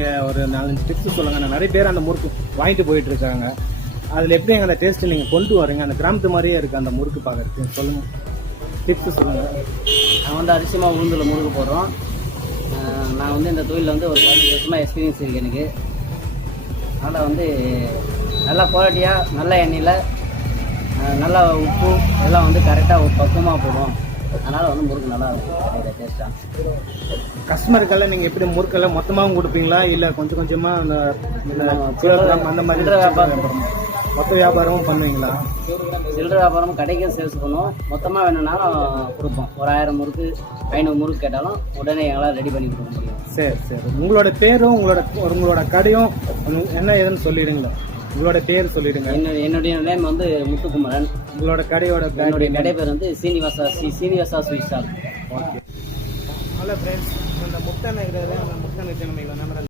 நீங்கள் ஒரு 4-5 டிப்ஸ் சொல்லுங்கள். நிறைய பேர் அந்த முறுக்கு வாங்கிட்டு போயிட்டு இருக்காங்க. அதில் எப்படி அந்த டேஸ்ட்டு நீங்கள் கொண்டு வரீங்க? அந்த கிராமத்து மாதிரியே இருக்குது அந்த முறுக்கு பார்க்குறதுக்கு. சொல்லுங்கள், டிப்ஸ் சொல்லுங்கள். நான் வந்து அரிசிமா உளுந்துல முறுக்கு போடுறோம். நான் வந்து இந்த தொழிலில் வந்து ஒரு 15 வருஷமாக எக்ஸ்பீரியன்ஸ் இருக்குது எனக்கு. அதனால் வந்து நல்லா குவாலிட்டியாக நல்ல எண்ணெயில் நல்லா உப்பு எல்லாம் வந்து கரெக்டாக ஒரு பக்குவமாக போடும். அதனால் வந்து முறுக்கு நல்லா இருக்கும் டேஸ்ட்டாக. கஸ்டமருக்கெல்லாம் நீங்கள் எப்படி முறுக்கெல்லாம் மொத்தமாகவும் கொடுப்பீங்களா, இல்லை கொஞ்சம் கொஞ்சமாக அந்த அந்த மாதிரி வியாபாரம் மொத்த வியாபாரமும் பண்ணுவீங்களா? சில்லறை வியாபாரம் கடைக்கும் சேல்ஸ் பண்ணுவோம். மொத்தமாக வேணும்னாலும் கொடுப்போம். ஒரு 1000 முறுக்கு 500 முறுக்கு கேட்டாலும் உடனே எங்களால் ரெடி பண்ணி கொடுக்க முடியும். சரி சரி. உங்களோட பேரும் உங்களோட கடையும் என்ன ஏதுன்னு சொல்லிடுங்களா? உங்களோட பேர் சொல்லிடுங்க. என்னுடைய நேம் வந்து முத்துக்குமரன். உங்களோட கடையோட கடை பேர் வந்து Srinivasa sweet shop. Okay. Hello friends, அந்த முட்டை நகரில் முட்டை நிறுத்தி நம்ம